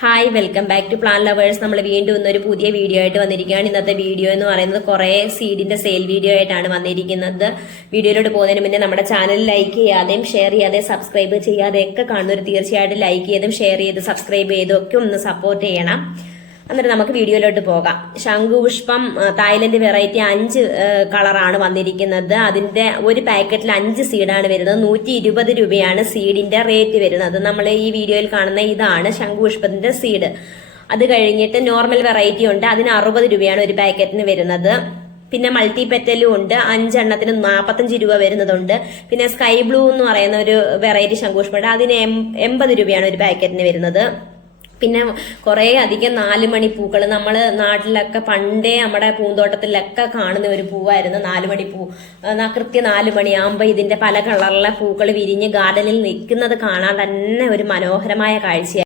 Hi, welcome back to plan lovers. നമ്മൾ വീണ്ടും ഇന്നൊരു പുതിയ വീഡിയോ ആയിട്ട് വന്നിരിക്കുകയാണ്. ഇന്നത്തെ വീഡിയോ എന്ന് പറയുന്നത് കുറേ സീഡിന്റെ സെയിൽ വീഡിയോ ആയിട്ടാണ് വന്നിരിക്കുന്നത്. വീഡിയോയിലോട്ട് പോകുന്നതിന് മുന്നേ നമ്മുടെ ചാനൽ ലൈക്ക് ചെയ്യാതെയും ഷെയർ ചെയ്യാതെയും സബ്സ്ക്രൈബ് ചെയ്യാതെയൊക്കെ കാണുന്നവർ തീർച്ചയായിട്ടും ലൈക്ക് ചെയ്തും ഷെയർ ചെയ്ത് സബ്സ്ക്രൈബ് ചെയ്തും ഒക്കെ ഒന്ന് സപ്പോർട്ട് ചെയ്യണം. എന്നിട്ട് നമുക്ക് വീഡിയോയിലോട്ട് പോകാം. ശംഖുപുഷ്പം തായ്ലൻഡ് വെറൈറ്റി 5 കളറാണ് വന്നിരിക്കുന്നത്. അതിന്റെ ഒരു പാക്കറ്റിൽ 5 സീഡാണ് വരുന്നത്. 120 രൂപയാണ് സീഡിന്റെ റേറ്റ് വരുന്നത്. നമ്മൾ ഈ വീഡിയോയിൽ കാണുന്ന ഇതാണ് ശംഖുപുഷ്പത്തിന്റെ സീഡ്. അത് കഴിഞ്ഞിട്ട് നോർമൽ വെറൈറ്റി ഉണ്ട്, അതിന് 60 രൂപയാണ് ഒരു പാക്കറ്റിന് വരുന്നത്. പിന്നെ മൾട്ടി പെറ്റലും ഉണ്ട്, 5 എണ്ണത്തിന് 45 രൂപ വരുന്നതുണ്ട്. പിന്നെ സ്കൈ ബ്ലൂ എന്ന് പറയുന്ന ഒരു വെറൈറ്റി ശംഖുപുഷ്പമുണ്ട്, അതിന് 80 രൂപയാണ് ഒരു പാക്കറ്റിന് വരുന്നത്. പിന്നെ കുറെ അധികം 4 മണി പൂക്കൾ നമ്മൾ നാട്ടിലൊക്കെ പണ്ടേ നമ്മുടെ പൂന്തോട്ടത്തിലൊക്കെ കാണുന്ന ഒരു പൂവായിരുന്നു 4 മണി പൂ. കൃത്യം 4 മണിയാകുമ്പോൾ ഇതിന്റെ പല കളറിലെ പൂക്കൾ വിരിഞ്ഞ് ഗാർഡനിൽ നിൽക്കുന്നത് കാണാൻ തന്നെ ഒരു മനോഹരമായ കാഴ്ചയാണ്.